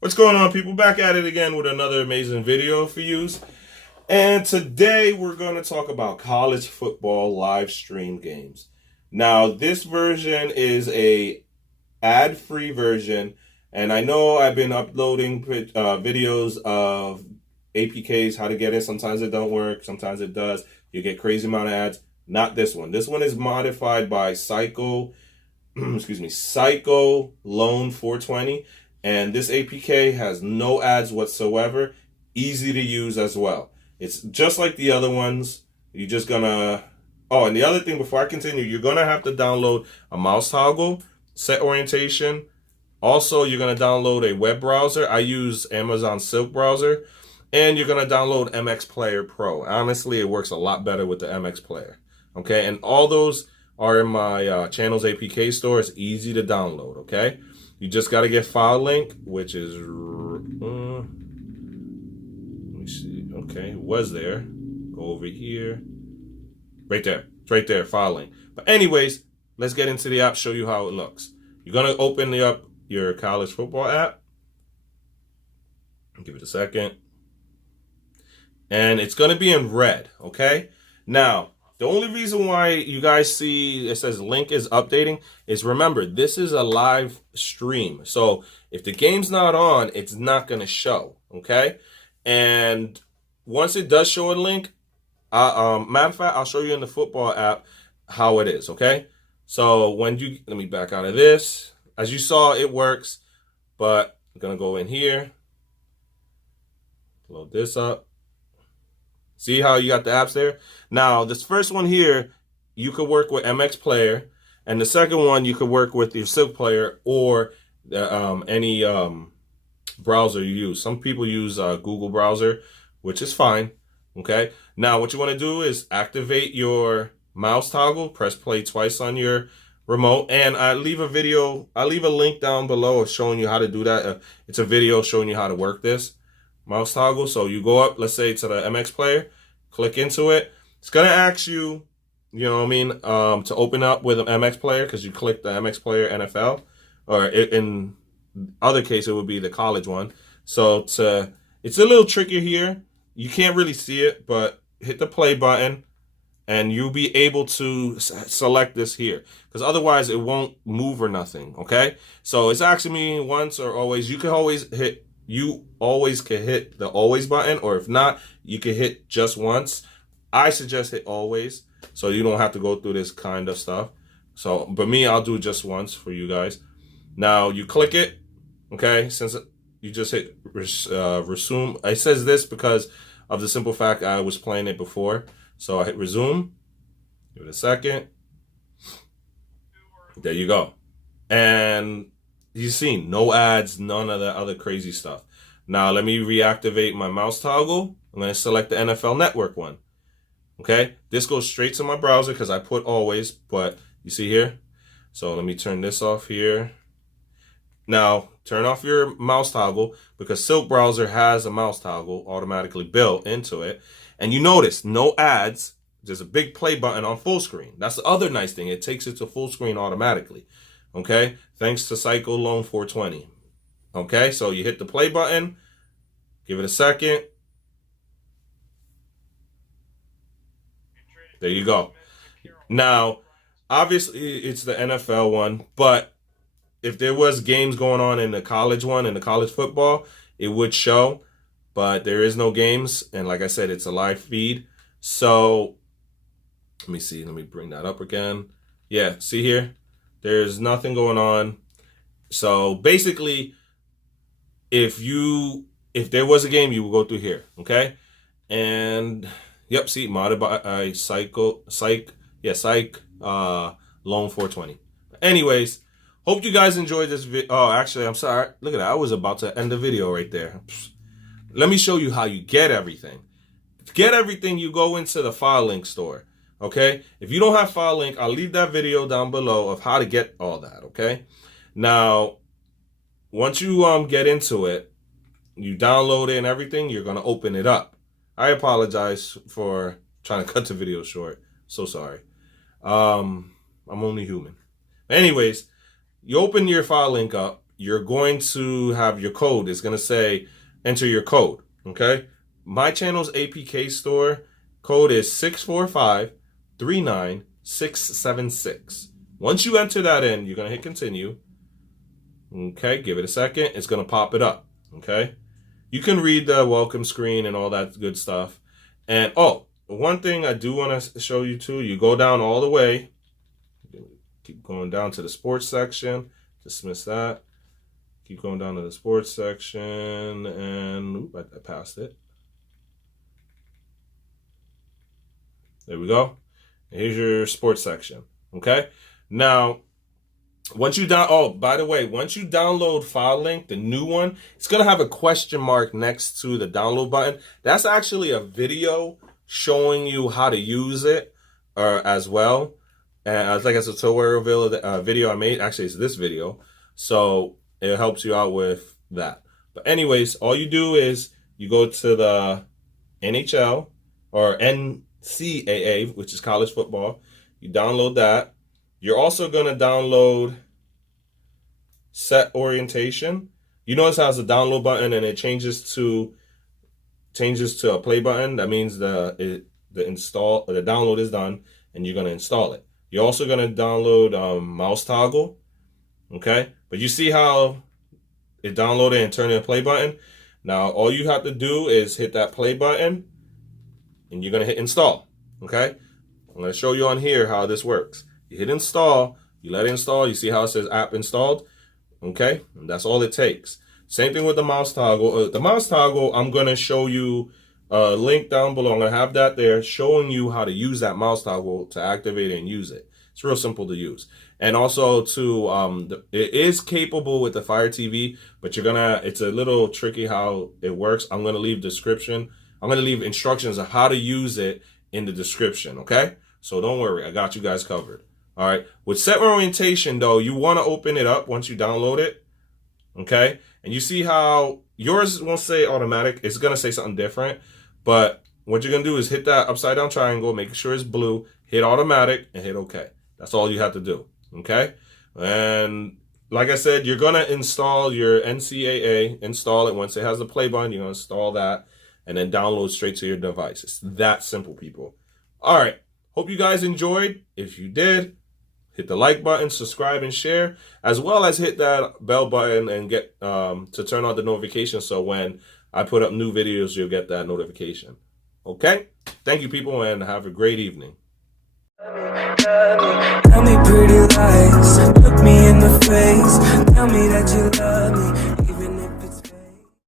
What's going on, people? Back at it again with another amazing video for you. And today we're going to talk about college football live stream games. Now, this version is a ad-free version, and I know I've been uploading videos of APKs, how to get it. Sometimes it don't work, sometimes it does. You get crazy amount of ads. Not this one. This one is modified by Psycho Loan 420. And this APK has no ads whatsoever. Easy to use as well. It's just like the other ones. You're just gonna... Oh, and the other thing before I continue, you're gonna have to download a mouse toggle, set orientation. Also, you're gonna download a web browser. I use Amazon Silk browser. And you're gonna download MX Player Pro. Honestly, it works a lot better with the MX Player. Okay, and all those are in my channel's APK store. It's easy to download, okay? You just got to get FileLink, which is, let me see, okay, it was there. Go over here. Right there. It's right there, FileLink. But anyways, let's get into the app, show you how it looks. You're going to open up your college football app. Give it a second. And it's going to be in red, okay? Now, the only reason why you guys see it says link is updating is, remember, this is a live stream. So if the game's not on, it's not going to show, okay? And once it does show a link, matter of fact, I'll show you in the football app how it is, okay? So when you, let me back out of this. As you saw, it works, but I'm going to go in here, load this up. See how you got the apps there? Now, this first one here, you could work with MX Player. And the second one, you could work with your Silk Player or any browser you use. Some people use Google browser, which is fine. Okay. Now, what you want to do is activate your mouse toggle. Press play twice on your remote. And I leave a link down below of showing you how to do that. It's a video showing you how to work this mouse toggle. So you go up, let's say, to the MX Player, click into it. It's going to ask you, you know what I mean, to open up with an MX Player because you click the MX Player NFL, or in other case, it would be the college one. So it's a little trickier here. You can't really see it, but hit the play button and you'll be able to select this here because otherwise it won't move or nothing. Okay. So it's asking me once or always. You always can hit the always button, or if not, you can hit just once. I suggest hit always, so you don't have to go through this kind of stuff. So, but me, I'll do just once for you guys. Now you click it, okay? Since you just hit resume, it says this because of the simple fact I was playing it before. So I hit resume. Give it a second. There you go, and you see no ads, none of that other crazy stuff. Now let me reactivate my mouse toggle. I'm going to select the NFL Network one. Okay, this goes straight to my browser because I put always, but you see here. So let me turn this off here. Now turn off your mouse toggle because Silk browser has a mouse toggle automatically built into it. And you notice no ads. There's a big play button on full screen. That's the other nice thing. It takes it to full screen automatically. Okay, thanks to Psycho Loan 420. Okay, so you hit the play button, give it a second. There you go. Now, obviously, it's the NFL one, but if there was games going on in the college one, in the college football, it would show, but there is no games. And like I said, it's a live feed. So let me see. Let me bring that up again. Yeah, see here? There's nothing going on. So basically, if there was a game, you would go through here, okay? And yep, see, modded by Psych Loan 420. Anyways, hope you guys enjoyed this video. Oh, actually, I'm sorry. Look at that. I was about to end the video right there. Let me show you how you get everything. To get everything, you go into the FileLink store. Okay, if you don't have FileLink, I'll leave that video down below of how to get all that. Okay, now once you get into it, you download it and everything, you're gonna open it up. I apologize for trying to cut the video short. So sorry. I'm only human. Anyways, you open your file link up. you're going to have your code. It's going to say, enter your code, okay? My channel's APK store code is 645-39676. Once you enter that in, you're going to hit continue. Okay, give it a second. It's going to pop it up, okay? You can read the welcome screen and all that good stuff. And, oh, one thing I do want to show you too, you go down all the way. Keep going down to the sports section. Dismiss that. Keep going down to the sports section. And, oop, I passed it. There we go. Here's your sports section, okay? Now, once you by the way, once you download FileLink, the new one, it's going to have a question mark next to the download button. That's actually a video showing you how to use it as well. And it's like a tutorial video I made. Actually, it's this video. So it helps you out with that. But anyways, all you do is you go to the NHL or NCAA, which is college football. You download that. You're also going to download set orientation. You notice how it's a download button and it changes to a play button. That means the download is done and you're going to install it. You're also going to download mouse toggle. Okay, but you see how it downloaded and turned into a play button. Now all you have to do is hit that play button and you're going to hit install. Okay, I'm going to show you on here how this works. You hit install, you let it install, you see how it says app installed? Okay, and that's all it takes. Same thing with the mouse toggle. The mouse toggle, I'm going to show you a link down below. I'm going to have that there showing you how to use that mouse toggle to activate it and use it. It's real simple to use. And also it is capable with the Fire TV, but it's a little tricky how it works. I'm going to leave instructions on how to use it in the description, okay? So don't worry, I got you guys covered. All right, with set orientation though, you want to open it up once you download it, okay? And you see how yours won't say automatic, it's gonna say something different, but what you're gonna do is hit that upside down triangle, make sure it's blue, hit automatic, and hit OK. That's all you have to do, okay? And like I said, you're gonna install your NCAA, install it. Once it has the play button, you're gonna install that, and then download straight to your device. It's that simple, people. All right, hope you guys enjoyed. If you did, hit the like button, subscribe, and share, as well as hit that bell button and get to turn on the notification so when I put up new videos, you'll get that notification. Okay? Thank you, people, and have a great evening. Tell me pretty lies, look me in the face, tell me that you love me.